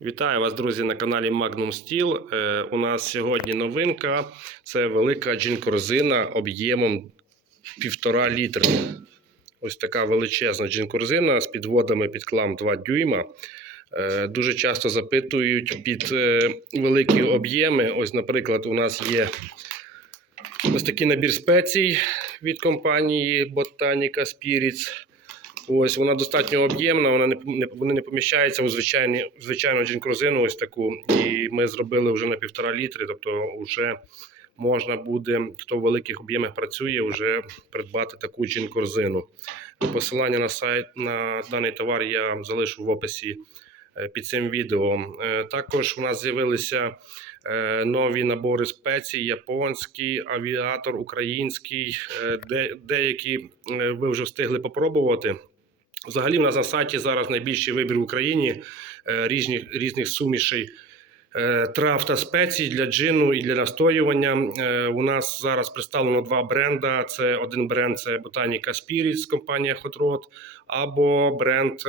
Вітаю вас, друзі, на каналі Magnum Steel. Е, у нас сьогодні новинка. Це велика джин-корзина об'ємом 1,5 літра. Ось така величезна джин-корзина з підводами під клам 2 дюйма. Е, дуже часто запитують під е, великі об'єми. Ось, наприклад, у нас є ось такий набір спецій від компанії Botanica Spirits. Ось вона достатньо об'ємна, вона не, вони не поміщаються у звичайні, звичайну джин-корзину, ось таку. І ми зробили вже на півтора літри, тобто вже можна буде, хто в великих об'ємах працює, вже придбати таку джин-корзину. Посилання на сайт на даний товар я залишу в описі е, під цим відео. Е, Також у нас з'явилися е, нові набори спецій: японський, авіатор, український. Де, деякі ви вже встигли попробувати. Взагалі, в нас на сайті зараз найбільший вибір в Україні е, різних, різних сумішей е, трав та спецій для джину і для настоювання. Е, У нас зараз представлено два бренда. Це один бренд це Botanica Spirits, компанія Hot Rod, або бренд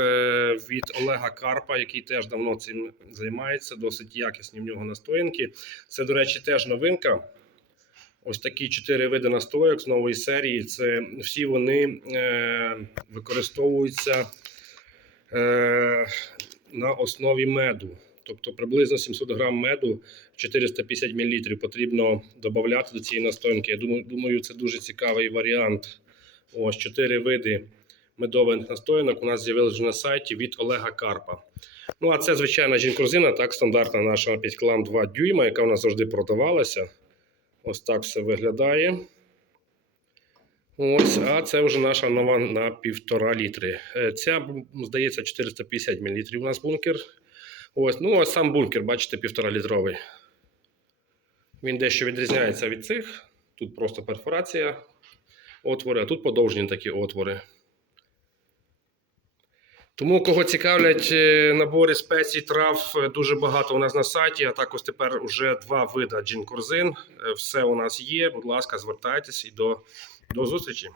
від Олега Карпа, який теж давно цим займається. Досить якісні в нього настоянки. Це, до речі, теж новинка. Ось такі чотири види настояк з нової серії. Це всі вони е, використовуються е, на основі меду. Тобто приблизно 700 грам меду, 450 мл потрібно додати до цієї настоянки. Я думаю, це дуже цікавий варіант. Ось чотири види медових настоянок у нас з'явилися на сайті від Олега Карпа. Ну, а це звичайна жінкорзина, так, стандартна наша під клам 2 дюйма, яка у нас завжди продавалася. Ось так все виглядає. Ось, а це вже наша нова на півтора літри. Е, Ця, здається, 450 мл у нас бункер. Ось, ну, а сам бункер, бачите, півтора літровий. Він дещо відрізняється від цих. Тут просто перфорація отвори, а тут подовжені такі отвори. Тому, кого цікавлять е, набори спецій, трав, е, дуже багато у нас на сайті, а також тепер вже два вида джин-корзин. Е, Все у нас є. Будь ласка, звертайтесь і до, до зустрічі.